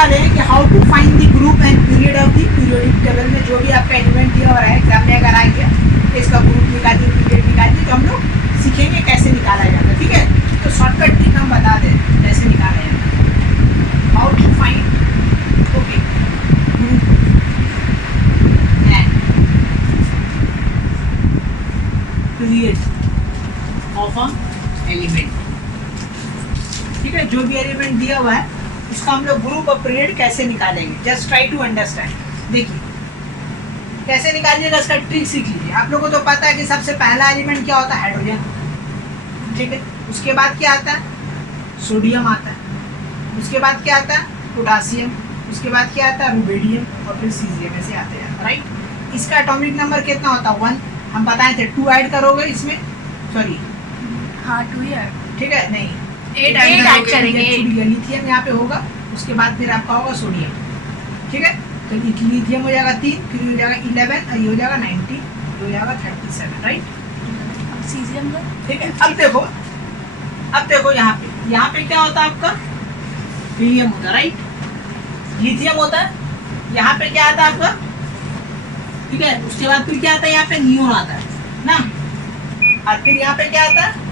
वाले हैं कि how to find the group and period of the periodic table में जो भी आपका एलिमेंट दिया हो रहा है एग्जाम में अगर आ गया इसका ग्रुप निकालिए पीरियड निकालिए तो हम लोग सीखेंगे कैसे निकाला जाता है। ठीक है, तो शॉर्टकट ट्रिक हम बता दें कैसे निकाला जाता है। How to find okay group and period of a element. ठीक है, जो भी एलिमेंट दिया हुआ है उसका हम लोग ग्रुप और पीरियड कैसे निकालेंगे, जस्ट ट्राई टू अंडरस्टैंड। देखिए कैसे निकालिएगा इसका ट्रिक सीख लीजिए। आप लोगों को तो पता है कि सबसे पहला एलिमेंट क्या होता है, हाइड्रोजन। ठीक है, उसके बाद क्या आता है, सोडियम आता है। उसके बाद क्या आता है, पोटासियम। उसके बाद क्या आता है, रुबेडियम और फिर सीजियम, ऐसे आते हैं। राइट, इसका एटॉमिक नंबर कितना होता है, 1। हम बताए थे 2 ऐड करोगे इसमें, सॉरी हाँ 2 ही है। ठीक है, नहीं 8 ऐड करेंगे। लिथियम यहाँ पे होगा, उसके बाद फिर आपका होगा सोडियम। ठीक है, तो लिथियम हो जाएगा 3, फिर हो जाएगा 11 और ये हो जाएगा 19, ये हो जाएगा 37। राइट, सीजियम का ठीक है। अब देखो यहाँ पे क्या होता है आपका, हीलियम होता है। राइट, लिथियम होता है। यहाँ पे क्या आता है आपका, ठीक है। उसके बाद फिर क्या आता है, यहाँ पे नियोन आता है ना, और फिर यहाँ पे क्या आता है,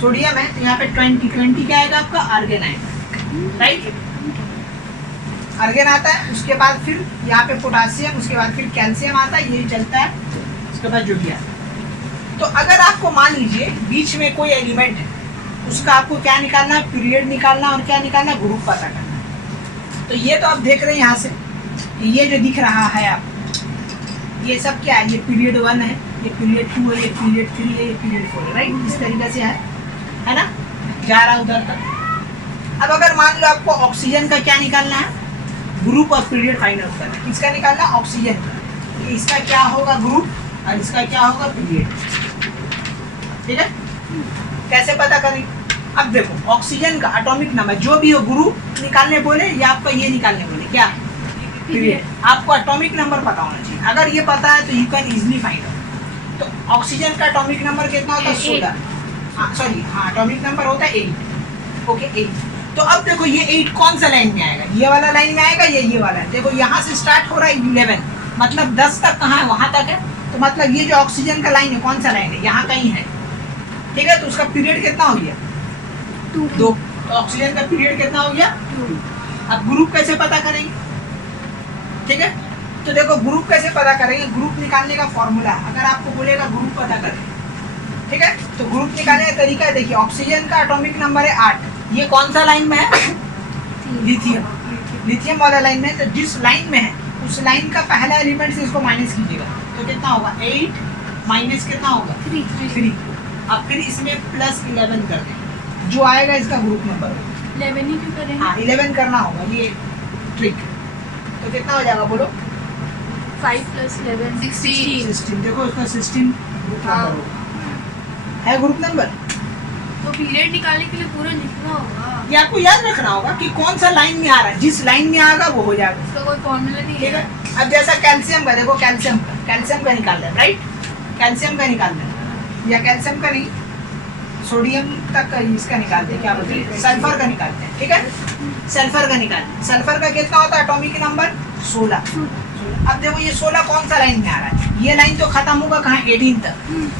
सोडियम है, तो यहाँ पे 20 क्या आएगा आपका, आर्गन आएगा। राइट, आर्गन आता है। उसके बाद फिर यहाँ पे पोटासियम, उसके बाद फिर कैल्शियम आता है, यही चलता है। उसके बाद जो भी आता है। तो अगर आपको मान लीजिए बीच में कोई एलिमेंट है, उसका आपको क्या निकालना है, पीरियड निकालना, और क्या निकालना, ग्रुप पता करना। तो ये तो आप देख रहे हैं यहाँ से, ये जो दिख रहा है आपको, ये सब क्या है, ये पीरियड 1 है, ये पीरियड 2 है, ये पीरियड 3 है, ये पीरियड 4 है। राइट, इस तरीके से है ना, जा रहा उधर तक। अब अगर मान लो आपको ऑक्सीजन का क्या निकालना है, ग्रुप और पीरियड फाइंड आउट करना है। किसका निकालना, ऑक्सीजन का। इसका क्या होगा, ग्रुप, और इसका क्या होगा, पीरियड। ठीक है, कैसे पता करें। अब देखो ऑक्सीजन का एटॉमिक नंबर जो भी हो, ग्रुप निकालने बोले या आपका ये निकालने बोले, क्या पीरियड, आपको एटॉमिक नंबर पता होना चाहिए। अगर ये पता है तो you can easily find out. तो ऑक्सीजन का एटॉमिक नंबर कितना होता है, 16। हाँ सॉरी, हाँ एटॉमिक नंबर होता है 8। ओके 8। तो अब देखो ये 8 कौन सा लाइन में आएगा, ये वाला लाइन में आएगा, ये वाला। देखो यहाँ से स्टार्ट हो रहा है 11, मतलब 10 तक कहाँ है, वहाँ तक है। तो मतलब ये जो ऑक्सीजन का लाइन है, कौन सा लाइन है, यहाँ कहीं है। ठीक है, तो उसका पीरियड कितना हो गया, 2। तो ऑक्सीजन का पीरियड कितना हो गया, 2। अब ग्रुप कैसे पता करेंगे, ठीक है। तो देखो ग्रुप कैसे पता करेंगे, ग्रुप निकालने का फॉर्मूला, अगर आपको बोलेगा ग्रुप पता करें, ठीक है, तो ग्रुप निकालने का तरीका है। देखिए ऑक्सीजन का एटॉमिक नंबर है 8, ये कौन सा लाइन में है, लिथियम वाला लाइन में। तो जिस लाइन में है उस लाइन का पहला एलिमेंट से इसको माइनस कीजिएगा, तो कितना होगा, 8 माइनस कितना होगा, 3। अब फिर इसमें प्लस 11 कर दें, जो आएगा इसका ग्रुप नंबर। 11 ही क्यों करेंगे, हाँ 11 करना होगा, ये ट्रिक। तो कितना हो जाएगा बोलो, 5 + 11 16। देखो इसका 16 ग्रुप नंबर होगा, है ग्रुप नंबर। तो पीरियड निकालने के लिए पूरा लिखना होगा, ये आपको याद रखना होगा कि कौन सा लाइन में आ रहा है, जिस लाइन में आएगा वो हो जाएगा। इसका कोई फॉर्मूला नहीं ठीक है। है, अब जैसा कैल्शियम का, देखो कैल्शियम का निकाल दें। राइट, कैल्शियम का निकाल दें, या कैल्शियम का नहीं, सोडियम तक का इसका निकालते हैं, क्या बोलते हैं, सल्फर का निकालते हैं। ठीक है, सल्फर का निकालते हैं। सल्फर का कितना होता है एटॉमिक नंबर, 16। अब देखो ये 16 कौन सा लाइन में आ रहा है, ये लाइन तो खत्म होगा कहाँ, 18 तक,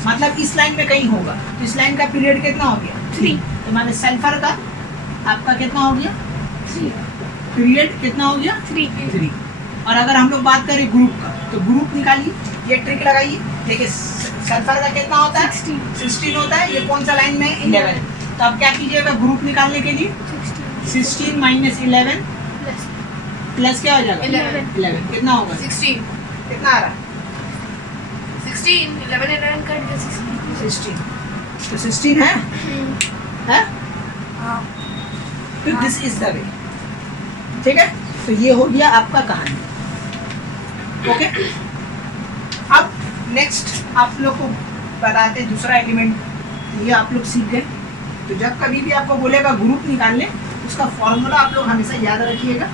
मतलब इस लाइन में कहीं होगा। तो इस लाइन का पीरियड कितना हो गया, 3। तो माने सल्फर का आपका कितना हो गया, 3। पीरियड कितना हो गया, 3। और अगर हम लोग बात करें ग्रुप का, तो ग्रुप निकालिए, ये ट्रिक लगाइए। देखिए सल्फर का कितना होता है, 16 होता है, ये कौन सा लाइन में है, 11। तो अब क्या कीजिएगा ग्रुप निकालने के लिए, 16 माइनस 11 प्लस क्या हो जाएगा, 11 कितना होगा, 16। कितना आ रहा है, 16 11 कट गया, 16। तो 16 है? हाँ। तो दिस इज द वे। ठीक है, तो ये हो गया आपका कहानी। ओके, अब नेक्स्ट आप लोग को बताते हैं दूसरा एलिमेंट, ये आप लोग सीख गए। तो जब कभी भी आपको बोलेगा ग्रुप निकालने, उसका फॉर्मूला आप लोग हमेशा याद रखिएगा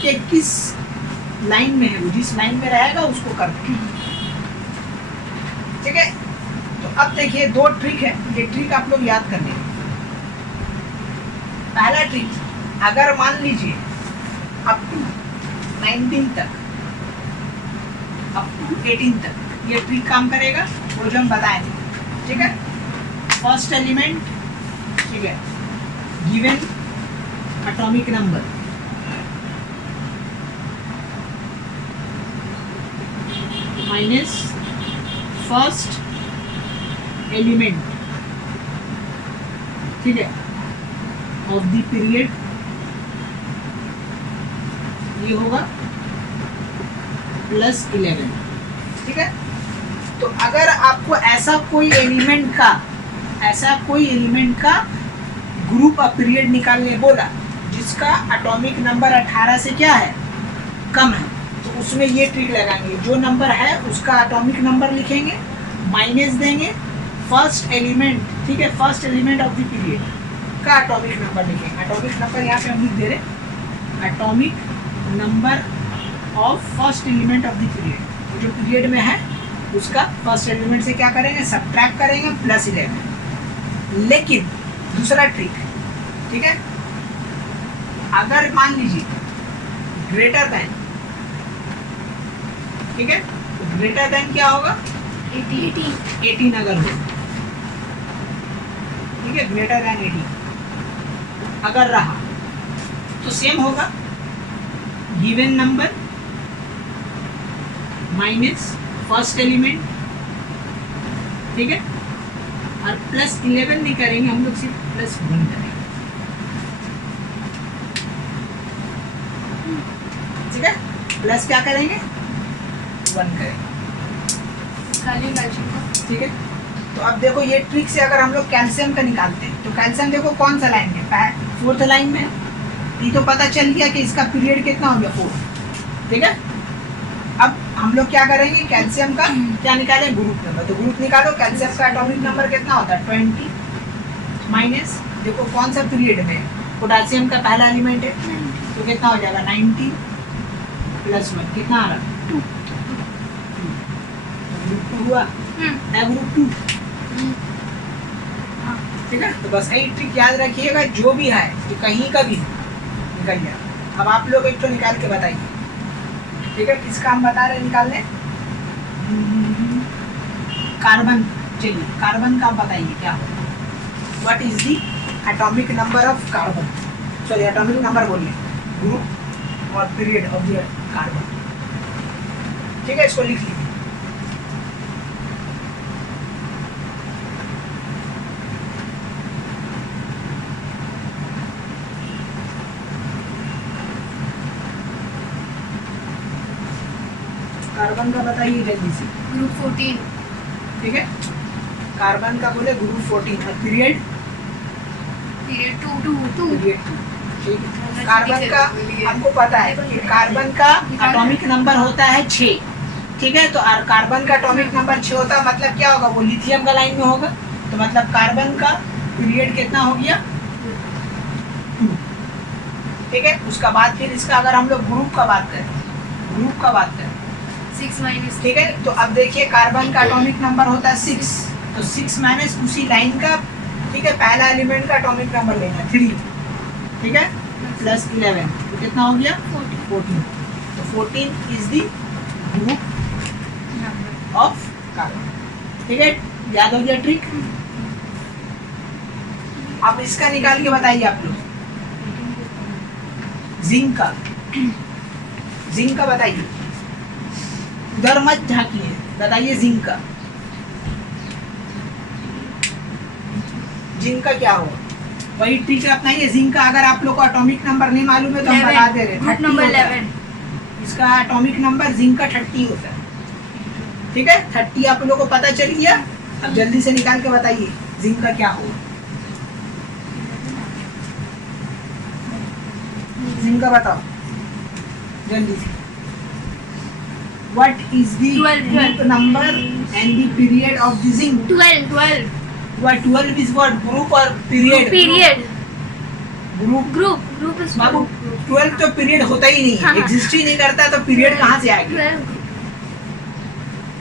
कि किस लाइन में है, वो जिस लाइन में रहेगा उसको कर दें। ठीक है, तो अब देखिए 2 ट्रिक है, ये ट्रिक आप लोग याद करने। पहला ट्रिक, अगर मान लीजिए अप टू 19 तक, अप टू 18 तक ये ट्रिक काम करेगा, वो जो हम बताएंगे। ठीक है, फर्स्ट एलिमेंट, ठीक है, given atomic number, minus first element, ठीक है, ऑफ द पीरियड, ये होगा +11। ठीक है, तो अगर आपको ऐसा कोई एलिमेंट का ग्रुप ऑफ पीरियड निकालने बोला जिसका एटॉमिक नंबर 18 से क्या है, कम है, तो उसमें ये ट्रिक लगाएंगे, जो नंबर है उसका एटॉमिक नंबर लिखेंगे, माइनस देंगे फर्स्ट एलिमेंट, ठीक है, first element of the period का एटॉमिक नंबर लिखेंगे। एटॉमिक नंबर यहाँ पे हम लिख दे रहे, atomic number of first element of the period, जो पीरियड में है उसका फर्स्ट एलिमेंट से क्या करेंगे, सब्ट्रैक्ट करेंगे, +11। लेकिन दूसरा ट्रिक, ठीक है, अगर मान लीजिए ग्रेटर देन, ठीक है, तो ग्रेटर देन क्या होगा, 18 अगर हो, ठीक है, ग्रेटर देन 18 अगर रहा तो सेम होगा, given number minus first element, ठीक है, और +11 नहीं करेंगे हम लोग, सिर्फ +1 करेंगे। ठीक है, प्लस क्या करेंगे, 1 करेंगे। ठीक है, तो अब देखो ये ट्रिक से अगर हम लोग कैल्शियम का निकालते हैं तो कैल्शियम देखो कौन सा लाइन में, 4th लाइन में, ये तो पता चल गया कि इसका पीरियड कितना हो गया, 4। ठीक है, अब हम लोग क्या करेंगे, कैल्शियम का क्या निकालें, ग्रुप नंबर, तो ग्रुप निकालो, कैल्शियम का एटॉमिक नंबर कितना होता है, 20, माइनस देखो कौन सा पीरियड में, पोटेशियम का पहला एलिमेंट है, तो कितना हो जाएगा, 90 +1 कितना आ रहा, 2, ग्रुप 2 हुआ, ग्रुप 2। ठीक है, तो बस यही ट्रिक याद रखिएगा, जो भी है जो कहीं का भी निकल जाए। अब आप लोग एक तो निकाल के बताइए, ठीक है, किसका हम बता रहे हैं निकालने, कार्बन। चलिए कार्बन का बताइए क्या हो, what is the atomic number of carbon, sorry atomic number बोलिए, ग्रुप और पीरियड ऑफ द कार्बन। ठीक है, इसको लिख लीजिए, कार्बन का बताइए जल्दी से, ग्रुप 14। ठीक है, कार्बन का बोले ग्रुप 14 और पीरियड पीरियड 2। पीरियड 2। ठीक है, कार्बन का हमको पता है कि कार्बन का एटॉमिक नंबर होता है 6। ठीक है, तो कार्बन का एटॉमिक नंबर 6 होता है, मतलब क्या होगा, वो लिथियम का लाइन में होगा, तो मतलब कार्बन का पीरियड कितना हो गया, 2। ठीक है, उसका बाद फिर इसका अगर हम लोग ग्रुप का बात करें, 6 माइनस, ठीक है, तो अब देखिए कार्बन का एटॉमिक नंबर होता है 6, तो 6 माइनस उसी लाइन का, ठीक है, पहला एलिमेंट का एटॉमिक नंबर लेना 3, ठीक है, +11 तो कितना हो गया, 14। तो 14 is the group of carbon. ठीक है, याद हो गया ट्रिक। अब इसका निकाल के बताइए आप लोग, जिंक का बताइए, उधर मत झांकिए, बताइए जिंक का क्या होगा, वही ट्रिक अपनाइए। जिंक का अगर आप लोग को एटॉमिक नंबर नहीं मालूम है तो हम बता दे रहे हैं, ग्रुप नंबर 11। इसका एटॉमिक नंबर जिंक का 30 होता है। ठीक है, 30 आप लोगों को पता चल गया। अब जल्दी से निकाल के बताइए जिंक का क्या होगा, जिंक का बताओ जल्दी से। What is the 12. group number and the period of the zinc? 12 What 12 is what, group or period? Group is बाबू 12 तो पीरियड होता ही नहीं है, एग्जिस्ट ही नहीं करता, तो पीरियड कहाँ से आएगी।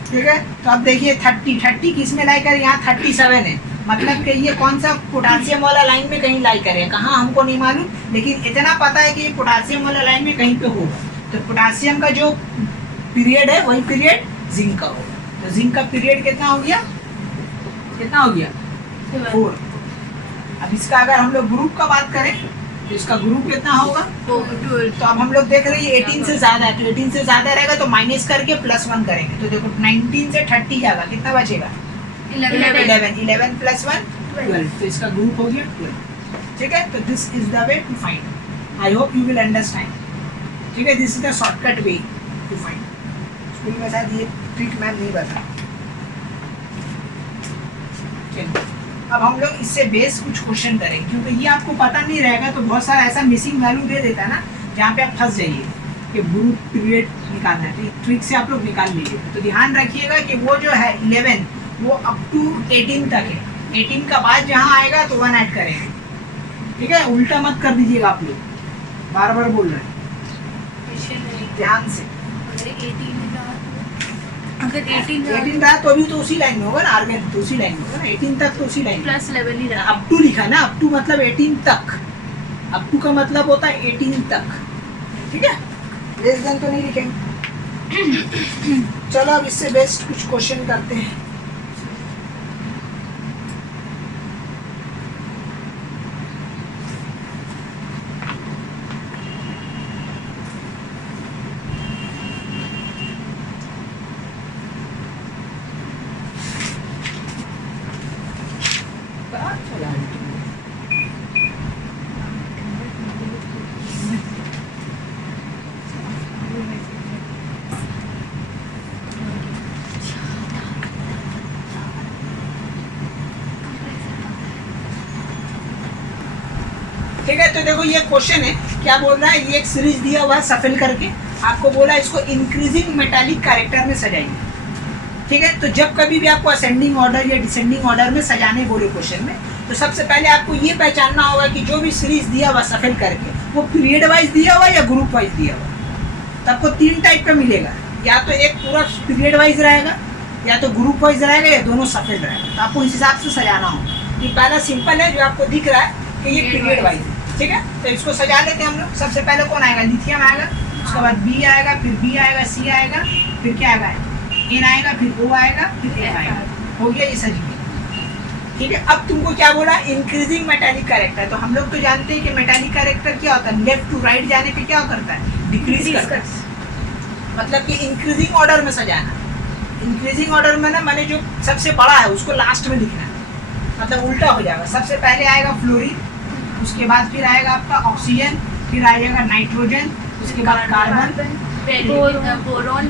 ठीक है, तो अब देखिए 30 किस में लाकर यहाँ 37 है, मतलब कि ये कौन सा पोटासियम वाला लाइन में कहीं लाई करेगा, कहाँ हमको नहीं मालूम, लेकिन इतना पता है कि ये पोटासियम वाला लाइन में कहीं पे होगा। तो पोटासियम का जो पीरियड है वही पीरियड जिंक का होगा। तो जिंक का पीरियड कितना हो गया, कितना हो गया 4। अब इसका अगर हम लोग ग्रुप का बात करें तो इसका ग्रुप कितना होगा, तो अब हम लोग देख रहे हैं 18 से ज्यादा है, तो 18 से ज्यादा रहेगा तो माइनस करके +1 करेंगे। तो देखो 19 से 30 जाएगा, कितना बचेगा 11 + 1 12। तो इसका ग्रुप हो गया 12। ठीक है, तो this is the way to find. I hope you will understand. ठीक है, this is the shortcut way to find. School में शायद ये ट्रिक मैम नहीं बता। चलिए अब हम लोग इससे बेस कुछ क्वेश्चन करेंगे, क्योंकि ये आपको पता नहीं रहेगा तो बहुत सारा ऐसा मिसिंग वैल्यू दे देता है ना जहाँ पे आप फंस जाइए कि ग्रुप पीरियड निकालना है। तो ट्रिक से आप लोग निकाल लीजिएगा। तो ध्यान रखिएगा कि वो जो है 11 वो अप टू 18 तक है। 18 का बाद जहाँ आएगा तो 1 ऐड करेंगे। ठीक है, उल्टा मत कर दीजिएगा आप लोग, बार बार बोल रहे हैं ध्यान से। अगर 18 रहा तो अभी तो उसी लाइन में होगा ना, आर्गन तो उसी लाइन में होगा ना, 18 तक तो उसी लाइन में। +11 ही रहा। अप टू लिखा ना, अप टू मतलब 18 तक, अप टू का मतलब होता है 18 तक। ठीक है, लेस देन तो नहीं लिखेंगे। चलो अब इससे बेस्ट कुछ क्वेश्चन करते हैं। ठीक है, तो देखो ये क्वेश्चन है, क्या बोल रहा है, ये एक सीरीज दिया हुआ है सफल करके, आपको बोला इसको इंक्रीजिंग मेटालिक कैरेक्टर में सजाइए। ठीक है, तो जब कभी भी आपको असेंडिंग ऑर्डर या डिसेंडिंग ऑर्डर में सजाने बोले क्वेश्चन में, तो सबसे पहले आपको ये पहचानना होगा कि जो भी सीरीज दिया हुआ सफल करके वो पीरियड वाइज दिया हुआ या ग्रुप वाइज दिया हुआ। तो आपको 3 टाइप का मिलेगा, या तो एक पूरा पीरियड वाइज रहेगा, या तो ग्रुप वाइज रहेगा, या दोनों सफल रहेगा। तो आपको इस हिसाब से सजाना होगा। ये पहला सिंपल है जो आपको दिख रहा है कि ये पीरियड वाइज है। ठीक है, तो इसको सजा लेते हैं हम लोग। सबसे पहले कौन आएगा, लिथियम आएगा, उसके बाद बी आएगा, फिर बी आएगा, सी आएगा, फिर क्या आएगा एन आएगा, फिर ओ आएगा, फिर एफ आएगा। हो गया ये सज गया। ठीक है, अब तुमको क्या बोला, इंक्रीजिंग मेटालिक कैरेक्टर। तो हम लोग तो जानते हैं कि मेटालिक कैरेक्टर क्या होता है, लेफ्ट टू राइट जाने पे क्या करता है, डिक्रीज करता है। मतलब कि इंक्रीजिंग ऑर्डर में सजाना। इंक्रीजिंग ऑर्डर में ना मैंने जो सबसे बड़ा है उसको लास्ट में लिखना है, मतलब उल्टा हो जाएगा। सबसे पहले आएगा फ्लोरीन, उसके बाद फिर आएगा आपका ऑक्सीजन, फिर आएगा नाइट्रोजन, उसके बाद कार्बन, बोरॉन,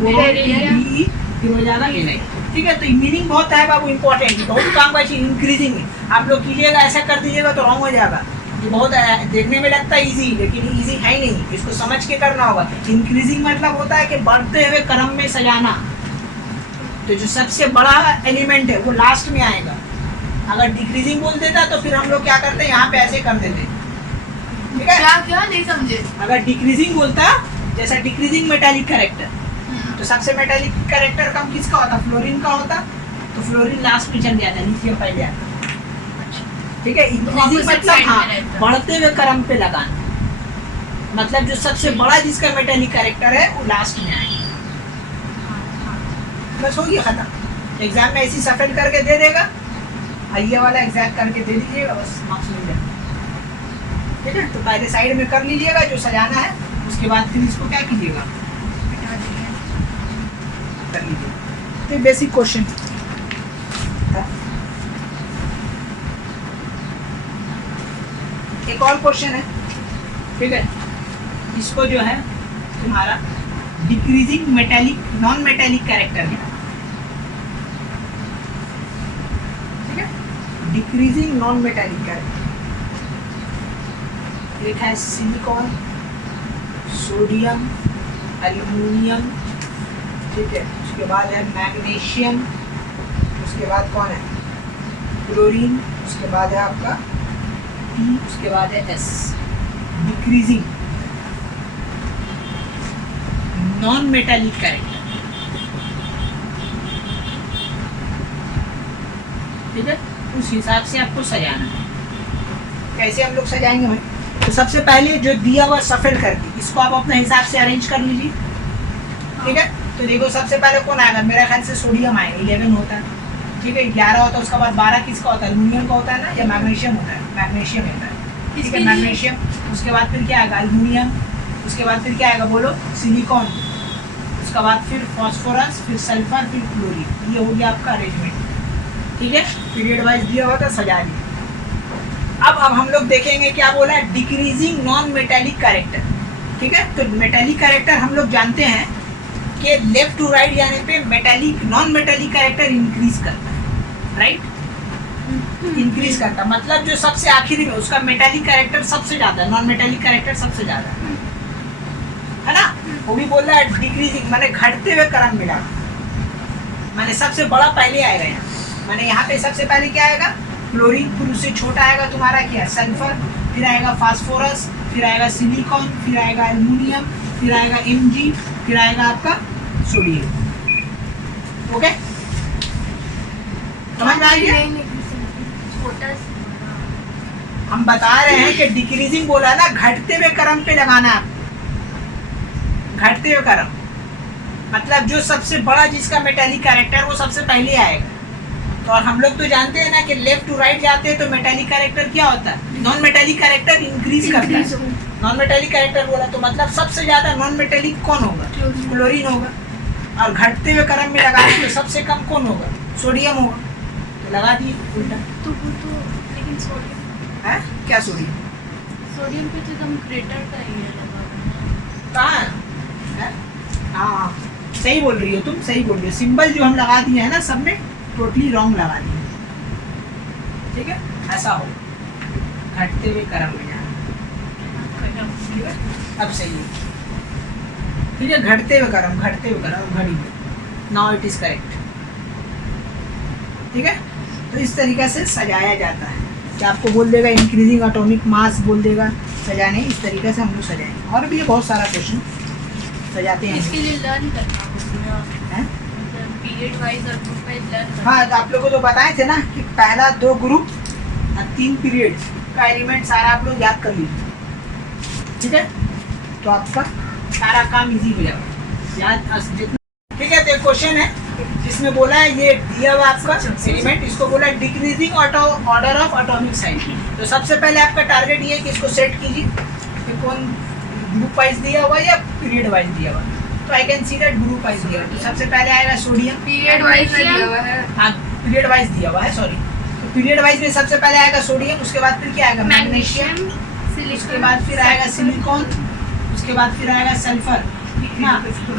फिर हो जाएगा एन। ठीक है, तो मीनिंग बहुत है बाबू, इंपॉर्टेंट, बहुत काम का चीज इंक्रीजिंग में आप लोग कीजिएगा। ऐसा कर दीजिएगा तो रॉन्ग हो जाएगा। ये बहुत देखने में लगता है इजी, लेकिन इजी है ही नहीं, इसको समझ के करना होगा। इंक्रीजिंग मतलब होता है कि बढ़ते हुए क्रम में सजाना। तो जो सबसे बड़ा एलिमेंट है वो लास्ट में आएगा। अगर डिक्रीजिंग बोल देता तो फिर हम लोग क्या करते हैं, यहाँ पे ऐसे कर देते। ठीक है, क्या नहीं समझे। अगर डिक्रीजिंग बोलता, जैसा डिक्रीजिंग मेटालिक कैरेक्टर, तो सबसे मेटालिक कैरेक्टर कम किसका होता, फ्लोरीन का होता। तो फ्लोरीन लास्ट में चल जाता, लिथियम पहले आता। ठीक है, इंक्रीजिंग मतलब हाँ बढ़ते हुए क्रम पे लगाना, मतलब जो सबसे बड़ा जिसका मेटालिक कैरेक्टर है वो लास्ट में आएगा। बस हो गया खत्म। एग्जाम में ऐसी सफल करके दे देगा, ये वाला एग्जैक्ट करके दे दीजिएगा, बस मार्क्स मिल जाएगा। ठीक है, तो पहले साइड में कर लीजिएगा जो सजाना है, उसके बाद फिर इसको क्या कीजिएगा, कर लीजिएगा। तो बेसिक क्वेश्चन। एक और क्वेश्चन है, ठीक है, इसको जो है तुम्हारा decreasing metallic non metallic character है। डिक्रीजिंग नॉन मेटालिक कैरेक्टर, एक है सिलिकॉन, सोडियम, एल्युमिनियम, ठीक है, उसके बाद है मैग्नीशियम, उसके बाद कौन है क्लोरीन, उसके बाद है आपका टी, उसके बाद है S. Decreasing non metallic character. ठीक है, उस हिसाब से आपको सजाना है। कैसे हम लोग सजाएंगे भाई? तो सबसे पहले जो दिया हुआ सफेद करके इसको आप अपने हिसाब से अरेंज कर लीजिए, ठीक है। तो देखो सबसे पहले कौन आएगा? मेरा ख्याल से सोडियम आएगा, 11 होता है, ठीक है। 11 होता है, उसके बाद 12 किसका होता है? एल्यूमिनियम का होता है ना, या मैग्नीशियम होता है? मैग्नीशियम होता है, ठीक है, मैग्नीशियम। उसके बाद फिर क्या आएगा? एल्यूमिनियम। उसके बाद फिर क्या आएगा बोलो? सिलिकॉन। उसके बाद फिर फॉस्फोरस, फिर सल्फर, फिर क्लोरीन। ये हो गया आपका अरेंजमेंट, ठीक है। पीरियड वाइज दिया हुआ था, सजा दिया। अब हम लोग देखेंगे क्या बोला है? डिक्रीजिंग नॉन मेटेलिक कैरेक्टर, ठीक है। तो मेटेलिक कैरेक्टर हम लोग जानते हैं कि लेफ्ट टू राइट जाने पे metallic non metallic character increase करता है, राइट? इंक्रीज करता है मतलब जो सबसे आखिरी में उसका मेटेलिक कैरेक्टर सबसे ज्यादा है, नॉन मेटेलिक कैरेक्टर सबसे ज्यादा है ना। वो भी बोल रहा है डिक्रीजिंग माने घटते हुए क्रम मिला, माने सबसे बड़ा पहले आएगा यहाँ। माने यहाँ पे सबसे पहले क्या आएगा? क्लोरीन। फिर उससे छोटा आएगा तुम्हारा क्या? सल्फर। फिर आएगा फास्फोरस, फिर आएगा सिलिकॉन, फिर आएगा एल्यूमिनियम, फिर आएगा Mg, फिर आएगा आपका सोडियम। ओके, समझ में आ गया? हम बता रहे हैं कि डिक्रीजिंग बोला ना, घटते हुए क्रम पे लगाना है। घटते हुए क्रम मतलब जो सबसे बड़ा जिसका मेटेलिक कैरेक्टर वो सबसे पहले आएगा। तो और हम लोग तो जानते हैं ना कि लेफ्ट टू राइट जाते हैं तो मेटेलिक कैरेक्टर क्या होता है? नॉन मेटेलिक कैरेक्टर इंक्रीज करता है। नॉन मेटेलिक कैरेक्टर बोला तो मतलब सबसे ज्यादा नॉन मेटेलिक कौन होगा? क्लोरीन होगा। और घटते हुए क्रम में लगाने तो सबसे कम कौन होगा? सोडियम होगा। तो लगा दिए उल्टा। लेकिन सोडियम है क्या? सोडियम सोडियम पे तो एकदम ग्रेटर का ही लगा। कहाँ है? हाँ सही बोल रही हो तुम, सही बोल रही हो। सिंबल जो हम लगा दिए है ना सब में टोटली रॉन्ग लगा दिए, ठीक है। ऐसा हो घटते हुए क्रम में जाना, अब सही है, ठीक है। घटते हुए क्रम, घटते हुए क्रम, घड़ी में। नाउ इट इज करेक्ट, ठीक है। तो इस तरीके से सजाया जाता है कि आपको बोल देगा इंक्रीजिंग एटॉमिक मास बोल देगा सजाने, इस तरीके से हम लोग सजाएंगे। और भी बहुत सारा क्वेश्चन सजाते हैं इसके लिए लर्न करना होगा, हैं? पीरियड वाइज और ग्रुप वाइज लर्न। हाँ, तो आप लोगों को तो बताए थे ना कि पहला 2 ग्रुप और 3 पीरियड का एलिमेंट सारा आप लोग याद कर लीजिए, ठीक है। तो आपका सारा काम इजी हो जाएगा याद जितना, ठीक है। तो एक क्वेश्चन है जिसमें बोला है ये दिया हुआ आपका एलिमेंट, इसको बोला है decreasing order of atomic size. तो सबसे पहले आपका टारगेट ये है कि इसको सेट कीजिए कि कौन ग्रुप वाइज दिया हुआ है या पीरियड वाइज दिया हुआ है। तो I can see that group wise दिया हुआ है। तो सबसे पहले आएगा सोडियम, पीरियड वाइज दिया हुआ है। हाँ पीरियड वाइज दिया हुआ है, सॉरी। तो पीरियड वाइज में सबसे पहले आएगा सोडियम, उसके बाद फिर क्या आएगा? मैग्नीशियम, उसके बाद फिर आएगा सिलिकॉन, उसके बाद फिर आएगा सल्फर, ना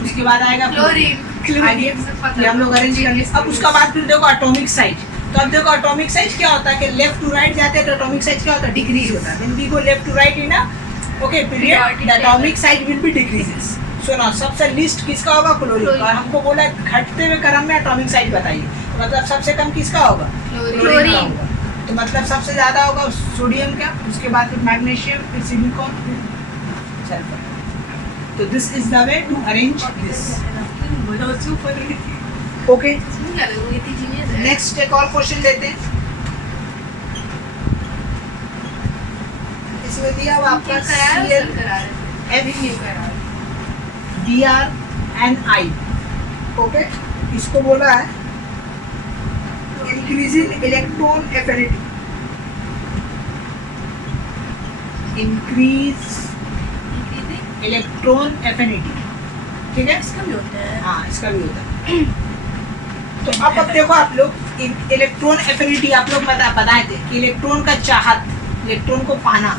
उसके बाद आएगा क्लोरीन। आगे ये हम लोग अरेंज करेंगे। अब उसका बाद फिर देखो एटॉमिक साइज। तो अब देखो एटॉमिक साइज क्या होता है कि लेफ्ट टू राइट जाते हैं तो एटॉमिक साइज क्या होता है? डिक्रीज होता है। When we go left to right in okay period the atomic size will be decreases. So now सबसे लिस्ट किसका होगा? क्लोरीन। और हमको बोला घटते हुए क्रम में एटॉमिक साइज बताइए, तो मतलब सबसे कम किसका होगा? क्लोरीन का होगा। तो मतलब सबसे ज्यादा होगा सोडियम का, उसके बाद फिर मैग्नीशियम, फिर सिलिकॉन, फिर सल्फर। तो this is the way to arrange this. Okay, next एक और क्वेश्चन लेते हैं। इसमें दिया हुआ आपका Cl Br ओके, इसको बोला है increasing electron affinity, increase electron affinity, ठीक है। इसका भी होता है। हाँ इसका भी होता है। तो अब देखो आप लोग इलेक्ट्रॉन एफिनिटी आप लोग बताए थे कि इलेक्ट्रॉन का चाहत, इलेक्ट्रॉन को पाना,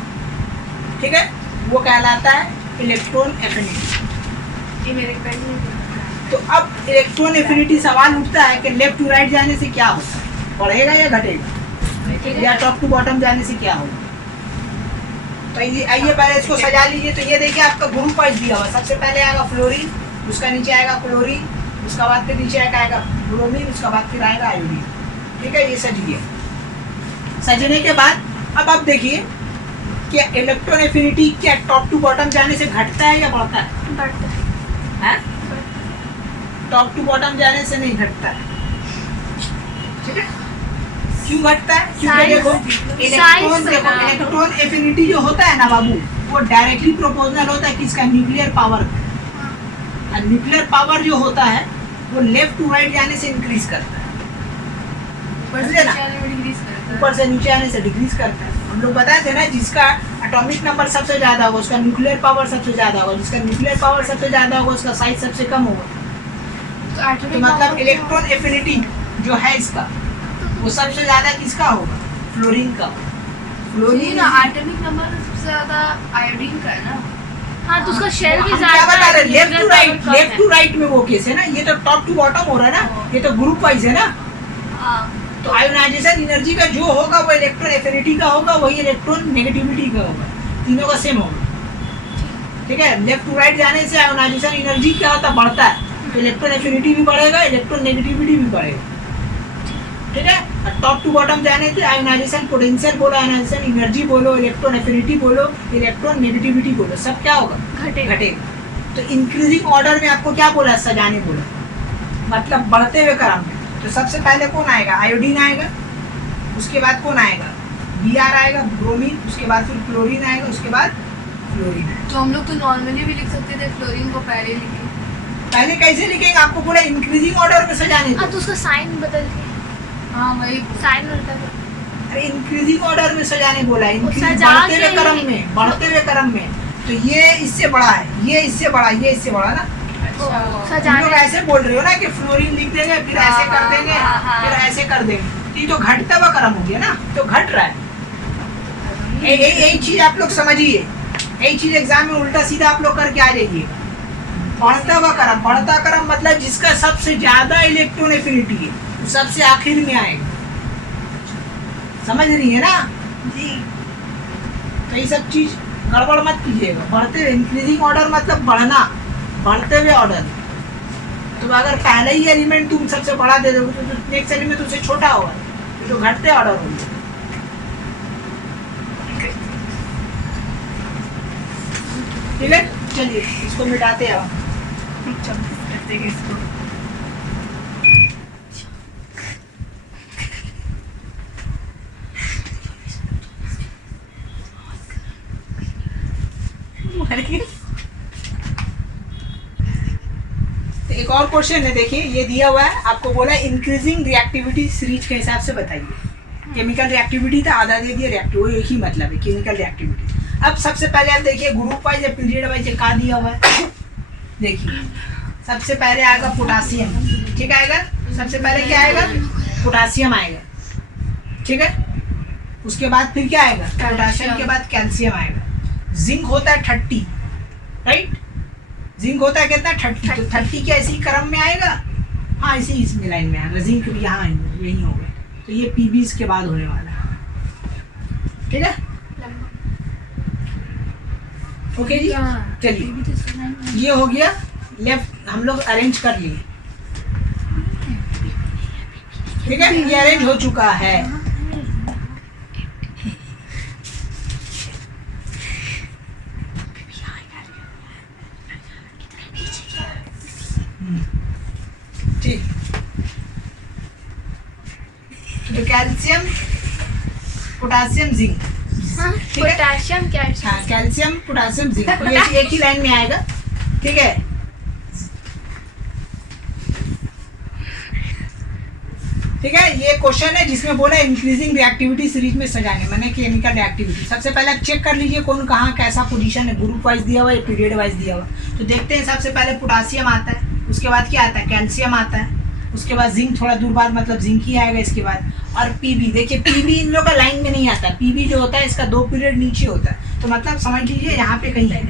ठीक है, वो कहलाता है इलेक्ट्रॉन एफिनिटी। ये मेरे पेन में तो अब इलेक्ट्रॉन एफिनिटी सवाल उठता है कि लेफ्ट टू राइट जाने से क्या होता है? बढ़ेगा या घटेगा? या टॉप टू बॉटम जाने से क्या होगा? तो आइए पहले इसको सजा लीजिए। तो ये देखिए आपका ग्रुप वाइज दिया हुआ, सबसे पहले आएगा फ्लोरीन, उसका नीचे आएगा क्लोरीन, उसका बाद फिर नीचे आएगा ब्रोमीन, उसका बाद फिर आएगा आयोडीन, ठीक है। ये सज गया। सजने के बाद अब आप देखिए क्या इलेक्ट्रॉन एफिनिटी क्या टॉप टू बॉटम जाने से घटता है या बढ़ता है? बढ़ता है। टॉप टू बॉटम जाने से नहीं घटता है, ठीक है। क्यों घटता है? क्योंकि Size- देखो size देखो बना। इलेक्ट्रॉन एफिनिटी जो होता है ना बाबू, वो डायरेक्टली प्रोपोर्शनल होता है किसका? न्यूक्लियर पावर का। न्यूक्लियर पावर जो होता है वो लेफ्ट टू राइट जाने से इंक्रीज करता है, समझे ना? ऊपर से नीचे आने से डिक्रीज करता है। हम लोग बताए थे ना, जिसका एटॉमिक नंबर सबसे ज्यादा होगा उसका न्यूक्लियर पावर सबसे ज्यादा होगा, जिसका न्यूक्लियर पावर सबसे ज्यादा होगा उसका साइज सबसे कम होगा। तो मतलब इलेक्ट्रॉन एफिनिटी जो है इसका, वो सबसे ज्यादा किसका होगा? फ्लोरीन का। फ्लोरीन एटॉमिक नंबर सबसे ज्यादा आयोडीन का है ना। हाँ तो उसका शेल भी हम ज्यादा क्या बता रहे हैं? है, लेफ्ट टू राइट में वो केस है ना, ये तो टॉप टू बॉटम हो रहा है ना, ये तो ग्रुप वाइज है ना। हाँ। तो आयोनाइजेशन एनर्जी का जो होगा वो इलेक्ट्रॉन एफिनिटी का होगा, वही इलेक्ट्रॉन नेगेटिविटी का होगा, तीनों का सेम होगा। ठीक है, लेफ्ट टू राइट जाने से आयोनाइजेशन एनर्जी क्या होता है? बढ़ता है। तो इलेक्ट्रॉन एफिनिटी भी बढ़ेगा, इलेक्ट्रॉन नेगेटिविटी भी बढ़ेगा। ठीक है, और टॉप टू बॉटम जाने से आयोनाइजेशन पोटेंशियल बोलो, आयोनाइजेशन एनर्जी बोलो, इलेक्ट्रॉन एफिनिटी बोलो, इलेक्ट्रॉन नेगेटिविटी बोलो, सब क्या होगा? घटेगा। तो इंक्रीजिंग ऑर्डर में आपको क्या बोला? सजाने बोला, मतलब बढ़ते हुए क्रम में। तो सबसे पहले कौन आएगा? आयोडीन आएगा, उसके बाद कौन आएगा? Br आएगा, ब्रोमीन, उसके बाद फिर क्लोरीन आएगा, उसके बाद फ्लोरीन आएगा। तो हम लोग तो नॉर्मली भी लिख सकते थे, फ्लोरीन को पहले लिखे। पहले कैसे लिखेंगे? आपको पूरा इंक्रीजिंग ऑर्डर में सजाने हाँ दो। तो उसका साइन बदल के, हाँ वही साइन होता है। अरे इंक्रीजिंग ऑर्डर में सजाने बोला, सजा बढ़ते हुए के क्रम ही। में, बढ़ते हुए क्रम में। तो ये इससे बड़ा है, ये इससे बड़ा, ये इससे बड़ा ना। अच्छा। तुम लोग ऐसे बोल रहे हो ना कि फ्लोरीन लिख देंगे, फिर ऐसे कर देंगे, हाँ। फिर ऐसे कर देंगे। ये तो घटता हुआ क्रम हो गया ना, तो घट रहा है। यही चीज आप लोग समझिए, यही चीज एग्जाम में उल्टा सीधा आप लोग करके आ जाइए। बढ़ता हुआ क्रम, बढ़ता क्रम मतलब जिसका सबसे ज्यादा इलेक्ट्रॉन एफिनिटी है वो सबसे आखिर में आएगा। समझ रही है ना जी? तो ये सब चीज गड़बड़ मत कीजिएगा। बढ़ते हुए इंक्रीजिंग ऑर्डर मतलब बढ़ना, बढ़ते हुए ऑर्डर। तो अगर पहले ही एलिमेंट तुम सबसे बड़ा दे दोगे तो नेक्स्ट एलिमेंट तुमसे छोटा होगा, तो घटते ऑर्डर होंगे। ठीक है, चलिए इसको मिटाते हैं अब। तो एक और क्वेश्चन है, देखिए ये दिया हुआ है आपको, बोला इंक्रीजिंग रिएक्टिविटी सीरीज के हिसाब से बताइए। केमिकल रिएक्टिविटी था, आधा दे दिया रिएक्टिव, वो एक ही मतलब है केमिकल रिएक्टिविटी। अब सबसे पहले आप देखिए ग्रुप वाइज या पीरियड वाइज का दिया हुआ है। देखिए सबसे पहले आएगा पोटासियम, ठीक आएगा। सबसे पहले क्या आएगा? पोटासियम आएगा, ठीक है। उसके बाद फिर क्या आएगा? पोटासियम के बाद कैल्शियम आएगा। जिंक होता है 30, राइट? जिंक होता है कितना? 30। तो 30 क्या इसी क्रम में आएगा? हाँ इसी इसमें लाइन में आएगा। जिंक भी यहाँ यही होगा। तो ये पीबी इसके बाद होने वाला है, ठीक है। ओके जी, चलिए ये हो गया लेफ्ट, हम लोग अरेंज कर लिए, ठीक है। ये अरेंज हो चुका है। ठीक, तो कैल्शियम, पोटासियम, जिंक, हाँ, ठीक है। Potassium calcium. हाँ कैल्शियम, पोटासियम, जिंक, ये एक ही लाइन में आएगा, ठीक है। ठीक है, ये क्वेश्चन है जिसमें बोला इंक्रीजिंग रिएक्टिविटी सीरीज में सजाने, मैंने केमिकल रिएक्टिविटी। सबसे पहले आप चेक कर लीजिए कौन कहाँ कैसा पोजीशन है, ग्रुप वाइज दिया हुआ है, पीरियड वाइज दिया हुआ। तो देखते हैं, सबसे पहले पोटासियम आता है, उसके बाद क्या आता है? कैल्शियम आता है, उसके बाद जिंक थोड़ा दूर बाद, मतलब जिंक ही आएगा इसके बाद। और पीबी, देखिए पीबी इन लोगों का लाइन में नहीं आता। पीबी जो होता है इसका 2 पीरियड नीचे होता है, तो मतलब समझ लीजिए यहाँ पे कहीं है,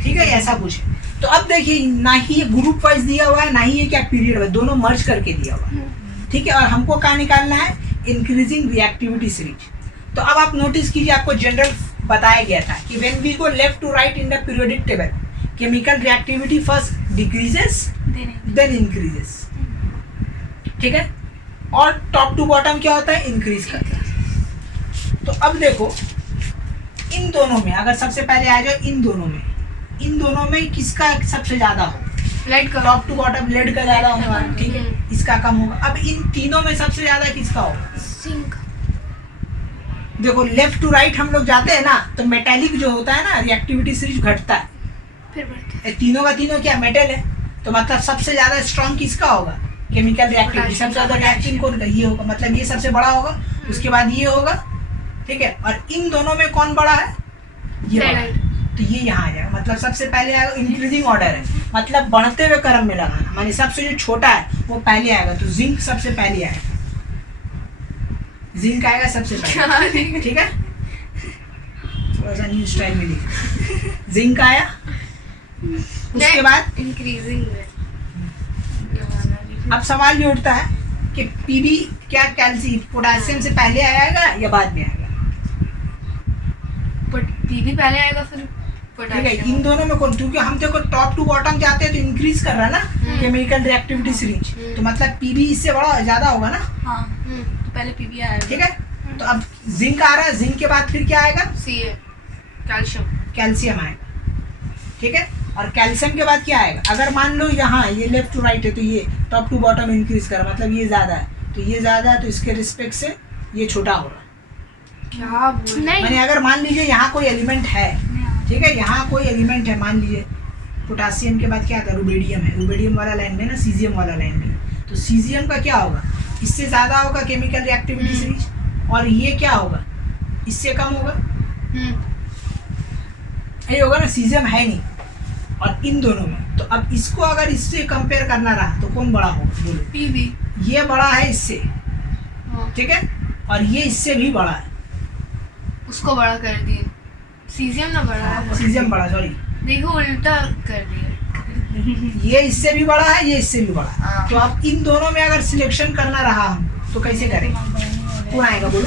ठीक है, ऐसा कुछ है। तो अब देखिए ना ही ये ग्रुप वाइज दिया हुआ है, ना ही ये क्या पीरियड वाइज, दोनों मर्ज करके दिया हुआ है, ठीक है। और हमको क्या निकालना है? Increasing reactivity series. तो अब आप नोटिस कीजिए, आपको जनरल बताया गया था कि when we go left to right in the periodic table, chemical reactivity first decreases then increases, ठीक है। और टॉप टू बॉटम क्या होता है? इंक्रीज करता है। तो अब देखो इन दोनों में, अगर सबसे पहले आ जाओ इन दोनों में किसका सबसे ज्यादा हो? लेड का। टॉप टू बॉटम लेड का ज्यादा होने वाला, ठीक है। इसका इसका कम होगा। अब इन तीनों में सबसे ज्यादा किसका होगा? जिंक। देखो लेफ्ट टू राइट हम लोग जाते हैं ना, तो मेटेलिक जो होता है ना, रिएक्टिविटी सीरीज घटता है। फिर बढ़ते ये तीनों का तीनों क्या मेटल है, तो मतलब सबसे ज्यादा स्ट्रॉन्ग किसका होगा? केमिकल रिएक्टिविटी सबसे ज्यादा रिएक्टिंग कौन का? ये होगा, मतलब ये सबसे बड़ा होगा, उसके बाद ये होगा, ठीक है। और इन दोनों में कौन बड़ा है? ये बड़ा है, तो ये यहाँ आ जाएगा। मतलब सबसे पहले आएगा, इंक्रीजिंग ऑर्डर है, मतलब बढ़ते हुए क्रम में लगाना, माने सबसे जो छोटा है वो पहले आएगा, तो जिंक सबसे पहले आएगा, जिंक आएगा सबसे पहले, ठीक है। थोड़ा सा न्यू स्टाइल में लिखा, जिंक आया, उसके बाद इंक्रीजिंग में। अब सवाल ये उठता है कि पीबी क्या कैल्शियम पोटेशियम से पहले आएगा या बाद में आएगा? पीबी पहले आएगा फिर ठीक है, इन पोटेशियम। दोनों में कौन? क्योंकि हम देखो टॉप टू बॉटम जाते हैं तो इंक्रीज कर रहा है ना केमिकल रिएक्टिविटी सीरीज, तो मतलब पीबी इससे बड़ा ज्यादा होगा ना, हाँ तो पहले पीबी आएगा। ठीक है। तो अब जिंक आ रहा है, जिंक के बाद फिर क्या आएगा? सी है कैल्शियम। कैल्शियम आएगा, ठीक है। और कैल्शियम के बाद क्या आएगा? अगर मान लो यहाँ ये लेफ्ट टू राइट है, तो ये टॉप टू बॉटम इंक्रीज कर, मतलब ये ज्यादा है, तो ये ज्यादा है, तो इसके रिस्पेक्ट से ये छोटा होगा। क्या बोल नहीं मैंने अगर मान लीजिए यहाँ कोई एलिमेंट है, ठीक है, यहाँ कोई एलिमेंट है, मान लीजिए पोटासियम के बाद क्या आता है? रुबेडियम है, रुबेडियम वाला लाइन में ना, सीजियम वाला लाइन में, तो सीजियम का क्या होगा? इससे ज़्यादा होगा केमिकल रिएक्टिविटी सीरीज, और ये क्या होगा? इससे कम होगा, ये होगा ना, सीजियम है नहीं। और इन दोनों में, तो अब इसको अगर इससे कंपेयर करना रहा तो कौन बड़ा होगा? बोलो। पीबी। ये बड़ा है इससे, हाँ, ठीक है, और ये इससे भी बड़ा है, उसको बड़ा कर दिए। सीजियम ना बड़ा है, सीजियम बड़ा, सॉरी, देखो उल्टा कर दिया। ये इससे भी बड़ा है, ये इससे भी बड़ा है। हाँ। तो अब इन दोनों में अगर सिलेक्शन करना रहा हम, तो कैसे करें? कौन आएगा बोलो?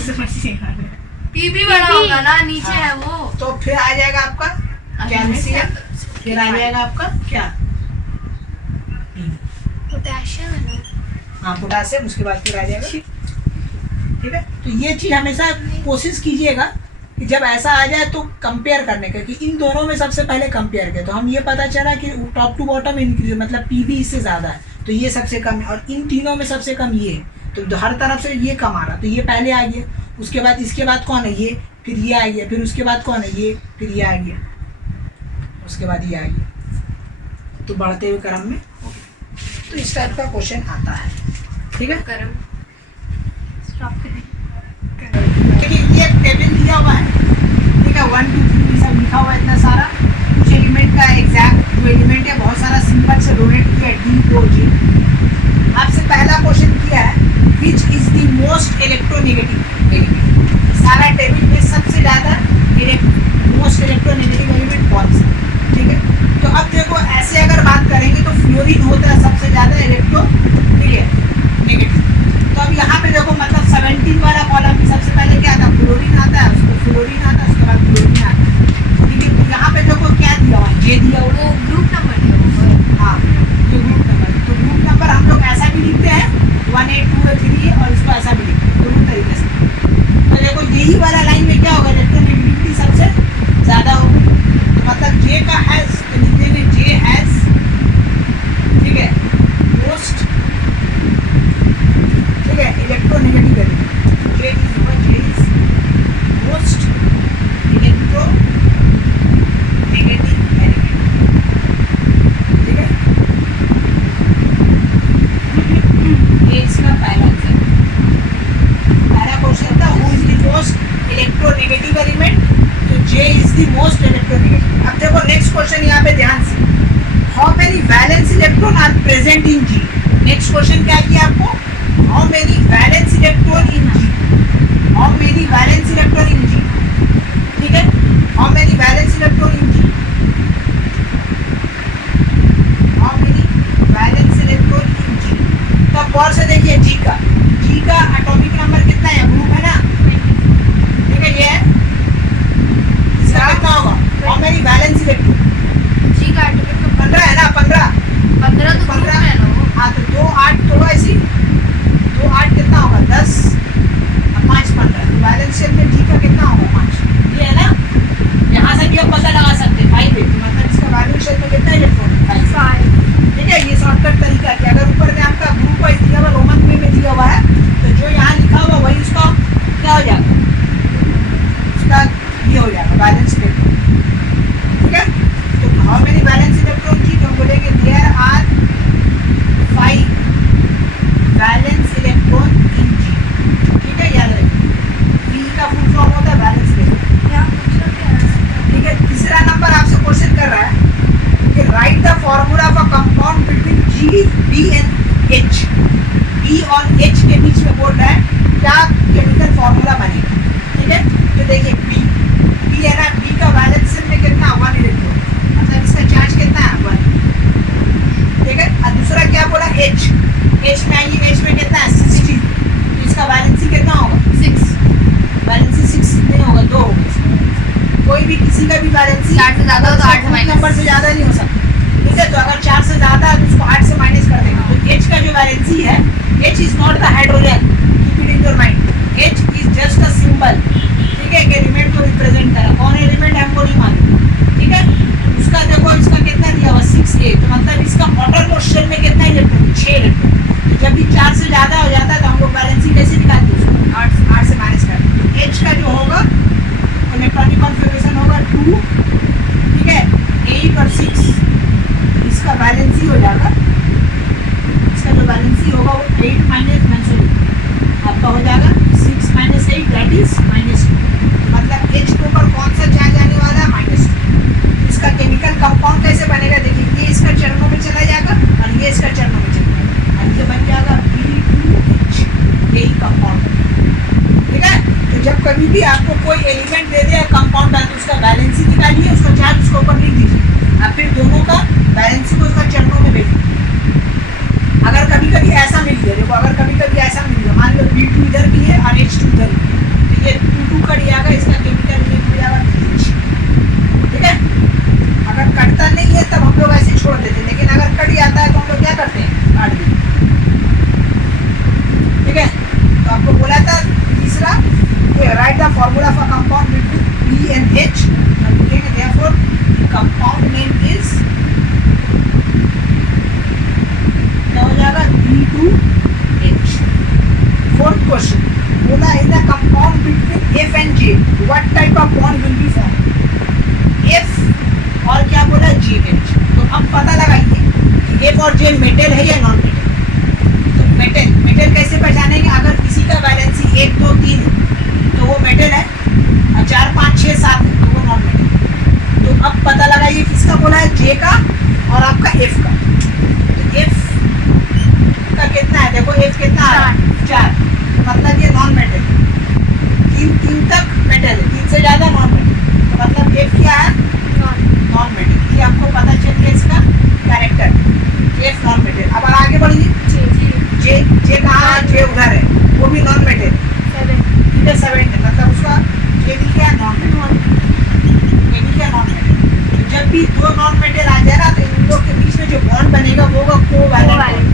पीबी बड़ा होगा ना, नीचे है वो। तो फिर आ जाएगा आपका कैल्शियम, फिर आ जाएगा आपका क्या? पोटेशियम है ना। हाँ पोटासियम, उसके बाद फिर आ जाएगा, ठीक है। तो ये चीज हमेशा कोशिश कीजिएगा कि जब ऐसा आ जाए तो कंपेयर करने का, कि इन दोनों में सबसे पहले कंपेयर करें, तो हम ये पता चला कि टॉप टू बॉटम इंक्रीज, मतलब पीबी इससे ज्यादा है, तो ये सबसे कम है, और इन तीनों में सबसे कम ये है, तो हर तरफ से ये कम आ रहा, तो ये पहले आ गया, उसके बाद इसके बाद कौन है? ये, फिर ये आ गया, फिर उसके बाद कौन है? ये, फिर ये आ गया, उसके बाद ये आ गया, तो बढ़ते हुए क्रम में, तो इस टाइप का क्वेश्चन आता है, ठीक है। करम स्टॉप करें। देखिए ये टेबल दिया हुआ है, ठीक है, 1 2 3 सब लिखा हुआ है, इतना सारा, कुछ एलिमेंट का एग्जैक्ट जो एलिमेंट है बहुत सारा सिंबल से डोनेट किया है, डी ओ जी। आपसे पहला क्वेश्चन किया है, which is the most electronegative element? सारा टेबल में सबसे ज्यादा मोस्ट इलेक्ट्रोनेगेटिव एलिमेंट कौन सा? ठीक है, तो अब देखो ऐसे अगर बात करेंगे तो फ्लोरीन होता है सबसे ज्यादा इलेक्ट्रो, ठीक है, नेगेटिव। तो अब यहाँ पे देखो मतलब 17 वाला कॉलम में सबसे पहले क्या आता है? फ्लोरीन आता है, उसको फ्लोरीन आता है, उसके बाद फ्लोरीन आता है, ठीक है। तो यहाँ पे देखो क्या दिया हुआ है? ये दिया हुआ है, वो ग्रुप नंबर दिया हुआ है। हाँ, ये ग्रुप नंबर। तो ग्रुप नंबर हम लोग ऐसा भी लिखते हैं 1 A 2 A 3 A, और इसको ऐसा भी लिखते हैं, दोनों तरीके से। तो देखो यही वाला लाइन में क्या होगा? इलेक्ट्रोनेगेटिविटी सबसे ज्यादा होगी, तो मतलब जे का हैज, तो लिख देंगे जे हैज, ठीक है, मोस्ट, ठीक है, इलेक्ट्रोनेगेटिव एलिमेंट, जे इज होगा, J is most electronegative element, ठीक है। ये इसका पहला आंसर, पहला क्वेश्चन था who is the most electronegative element, तो J is the most electronegative. अब देखो नेक्स्ट क्वेश्चन यहाँ पे ध्यान से, how many valence electron are present in G? Next question क्या किया आपको? How many valence electron in G, how many valence electron in G, ठीक है, how many valence electron in G, how many valence electron in G. तो अब गौर से देखिए जी का एटॉमिक नंबर कितना है? ग्रुप है ना, ठीक है, ये है, इसका कितना होगा? How many valence electron? G का एटॉमिक नंबर 15 है ना, 15 15 तो ग्रुप है ना वो। हाँ, तो 2 8 तो ऐसी 2 8 कितना होगा? 10 और 5 15, तो बैलेंस शेल में जी का कितना होगा? 5, ये है ना, यहाँ से भी आप पता लगा सकते हैं 5 है, तो मतलब इसका बैलेंस शेल में कितना इलेक्ट्रॉन? 5, ठीक है। ये शॉर्टकट तरीका है कि अगर ऊपर में आपका ग्रुप वाइज दिया हुआ और H के बीच में बोल रहा है क्या केमिकल फॉर्मूला बनेगा, ठीक है। तो देखिए B है ना, B का वैलेंस में कितना 1 इलेक्ट्रॉन, मतलब इसका चार्ज कितना है 1, ठीक है। और दूसरा क्या बोला H में आइए, H में कितना है 60, तो इसका वैलेंसी कितना होगा 6 वैलेंसी 6 नहीं होगा, 2 होगा इसका। कोई भी किसी का भी वैलेंसी 4 से ज्यादा हो तो 8 माइनस नंबर से ज्यादा नहीं हो सकता, ठीक है। तो अगर 4 से ज्यादा है तो उसको 8 से माइनस कर देना। तो H का जो वैलेंसी है, H is not the hydrogen, keep it in your mind, H is just a symbol, ठीक है, कि एलिमेंट को रिप्रेजेंट करा। कौन एलिमेंट है हमको नहीं मालूम, ठीक है। उसका देखो इसका कितना दिया हुआ 6a, तो मतलब इसका आउटर मोशन में कितना इलेक्ट्रॉन 6 इलेक्ट्रॉन। तो जब भी 4 से ज्यादा हो जाता है तो हम लोग वैलेंसी कैसे निकालते हैं उसको 8 से माइनस करते हैं। तो H का जो होगा इलेक्ट्रॉनिक कॉन्फ़िगरेशन होगा 2, ठीक है, 8 और 6, इसका वैलेंसी हो जाएगा, इसका जो वैलेंसी होगा वो 8 माइनस सॉरी आपका हो जाएगा 6 माइनस 8 दैट इज -2, मतलब H के ऊपर कौन सा चार्ज आने वाला है -2। इसका केमिकल कंपाउंड कैसे बनेगा देखिए, ये इसका चरणों में चला जाएगा और ये इसका चरणों में चला जाएगा और ये बन जाएगा B2H, यही कंपाउंड, ठीक है। तो जब कभी भी आपको कोई एलिमेंट दे दे कंपाउंड है तो उसका वैलेंसी निकालिए, उसका चार्ज उसके ऊपर लिख दीजिए और फिर दोनों का वैलेंसी को उसका चरणों में भेजिए। अगर कभी कभी ऐसा मिल गया, देखो अगर कभी कभी ऐसा मिल गया, मान लो B2 इधर भी है और H2 इधर भी है, तो ये 2 कट जाएगा, इसका केमिकल नेम हो जाएगा BH, ठीक है। अगर कटता नहीं है तब हम लोग ऐसे छोड़ देते हैं, लेकिन अगर कट जाता है तो हम लोग क्या करते हैं काट देते हैं, ठीक है। तो आपको बोला था तीसरा, right the formula for compound between B and H, हम लिखेंगे देयरफॉर कंपाउंड नेम इज क्या हो जाएगा B2H। फोर्थ क्वेश्चन बोला in the compound between F and J what type of bond will be form, F और क्या बोला JH। तो अब पता लगाइए कि F और J मेटल है या नॉन मेटल। तो मेटल कैसे पहचानेंगे, अगर किसी का वैलेंसी 1 2 3 तो वो मेटल है और 4 5 6 7 है तो वो नॉन मेटल। तो अब पता लगाइए किसका बोला है, J का और आपका F का। तो F का कितना है, देखो F कितना है 4, मतलब ये नॉन मेटल, 3 तक मेटल है, 3 से ज्यादा नॉन मेटल, तो मतलब F क्या है नॉन मेटल। ये आपको पता चल गया इसका कैरेक्टर, F नॉन मेटल। अब आगे बढ़िए, J कहाँ है, J उधर है, वो भी नॉन मेटल, ठीक है 7 है, मतलब उसका J भी क्या नॉन मेटल, ये भी क्या नॉन मेटल। तो जब भी 2 नॉन मेटल आ जाए ना तो इन लोग के बीच में जो बॉन्ड बनेगा वो होगा कोवैलेंट,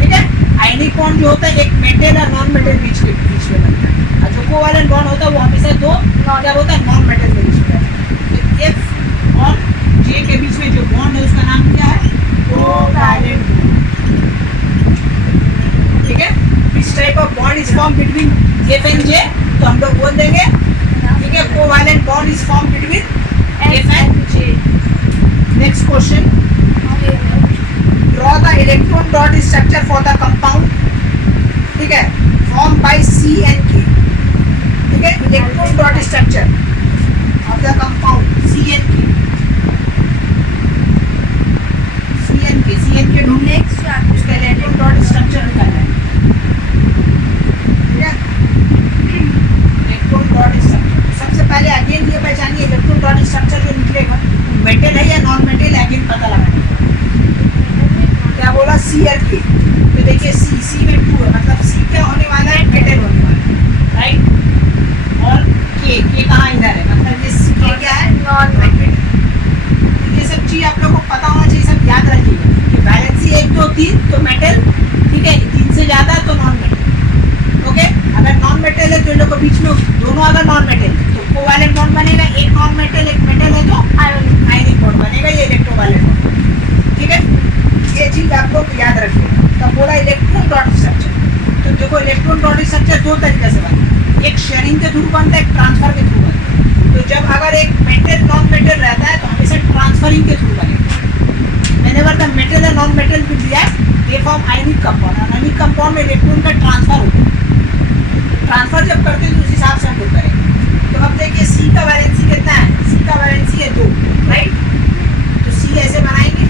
ठीक है। आयनिक बॉन्ड जो होता है एक मेटल और नॉन मेटल बीच में बनता है, और जो कोवैलेंट बॉन्ड होता है वो हमेशा 2 क्या होता है नॉन मेटल के बीच में बनता है। तो F और J के बीच में जो बॉन्ड है उसका नाम क्या है, कोवैलेंट, ठीक है। इस type of bond is form between F and J, तो हम लोग बोल देंगे, ठीक है, covalent bond is form between F and J। Next question, draw the electron dot structure for the compound, ठीक है, formed by C and K, ठीक है, electron dot structure of the compound C and K, C and K ढूंढने उसका electron dot structure निकालना है, ठीक है, electron dot structure। सबसे पहले अगेन ये पहचानिए electron dot structure जो निकलेगा मेटल है या नॉन मेटल, अगेन पता लगाना है। क्या बोला C और K, तो देखिए C में 2 है, मतलब C क्या होने वाला है मेटल होने वाला है, राइट, और K कहाँ इधर है, मतलब ये K क्या है नॉन मेटल। ये सब चीज आप लोगों को पता होना चाहिए, सब याद रखिएगा कि वैलेंसी 1 2 3 तो मेटल, ठीक है, 3 से ज्यादा तो नॉन मेटल, ओके। अगर नॉन मेटल है तो इन लोगों के बीच में दोनों अगर नॉन मेटल तो कोवैलेंट बॉन्ड बनेगा, एक नॉन मेटल एक मेटल है तो आयनिक बॉन्ड बनेगा, ये इलेक्ट्रोवैलेंट बॉन्ड, ठीक है। ये चीज आप लोग याद रखिएगा। तब बोला इलेक्ट्रॉन डॉट स्ट्रक्चर, तो देखो इलेक्ट्रॉन डॉट स्ट्रक्चर 2 तरीके से बनता है, एक शेयरिंग के थ्रू बनता है, एक ट्रांसफर के थ्रू बनता है। तो जब अगर एक मेटल नॉन मेटल रहता है तो हमेशा ट्रांसफरिंग के थ्रू बनेगा। whenever the metal and non metal will react they form ionic compound, और ionic compound में इलेक्ट्रॉन का ट्रांसफर होता है। ट्रांसफर जब करते हैं तो उस हिसाब से हम लोग करेंगे। तो अब देखिए C का वैलेंसी कितना है, C का वैलेंसी है 2, राइट, तो C ऐसे बनाएंगे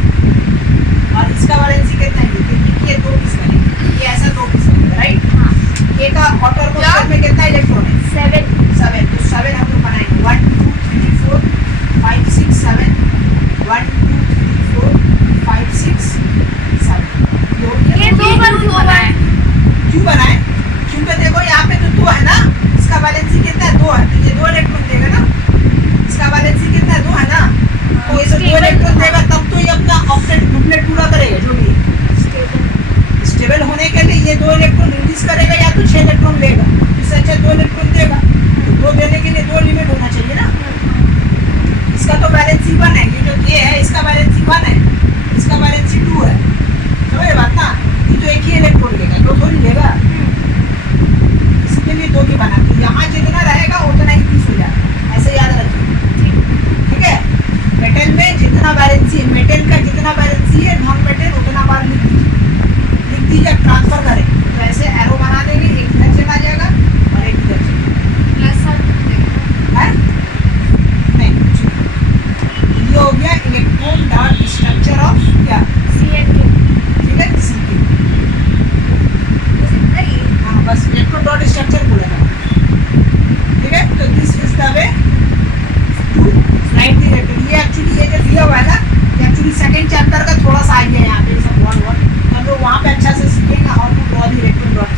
और इसका वैलेंसी कितना है, देखिए ये 2 पीस बनेंगे, ये ऐसा 2 पीस बनेगा, राइट। हाँ ए का आउटर मोस्ट क्या? शेल में कितना इलेक्ट्रॉन है? 7 7। तो 7 हम लोग बनाएंगे 1 2 3 4 5 6 7 1 2 3 4 5 6 7 ये दो बार क्यों बनाए? क्यों बनाए? क्योंकि देखो यहाँ पे तो 2 है ना, इसका वैलेंसी कितना है? 2 है, तो ये 2 इलेक्ट्रॉन देगा ना, इसका वैलेंसी कितना है? 2 है ना, तो इसे 2 इलेक्ट्रॉन देगा तब तो ये अपना ऑक्टेट डुप्लेट पूरा करेगा जो भी है। स्टेबल होने के लिए ये 2 इलेक्ट्रॉन रिलीज करेगा या तो 6 इलेक्ट्रॉन लेगा, इससे अच्छा 2 इलेक्ट्रॉन देगा, तो 2 देने के लिए 2 लिमिट होना चाहिए ना। इसका तो बैलेंसी 1 है, ये जो ये है इसका बैलेंसी 1 है, इसका बैलेंसी 2 है, समझे बात ना। ये तो एक ही इलेक्ट्रॉन लेगा, 2 थोड़ी लेगा, इसके लिए 2 की बनाते। यहाँ जितना रहेगा उतना ही पीस हो जाएगा, ऐसे याद रखिए, ठीक है। मेटल में जितना बैलेंसी, मेटल का जितना बैलेंसी है नॉन मेटल उतना बार लिख दीजिए, ट्रांसफर करें तो ऐसे एरो बना देंगे, एक इधर चला जाएगा और एक इधर चला प्लस साइन है नहीं कुछ नहीं। ये हो गया इलेक्ट्रॉन डॉट स्ट्रक्चर ऑफ क्या, CN2 ठीक है, CN2। हाँ बस इलेक्ट्रॉन डॉट स्ट्रक्चर बोलेगा, ठीक है। तो this is the way to write the electron. ये एक्चुअली ये जो दिया हुआ है ना, ये एक्चुअली सेकंड चैप्टर का थोड़ा सा आइडिया है यहाँ पे, सब वन हम लोग वहाँ पे अच्छा से सीखेंगे how to draw the electron dot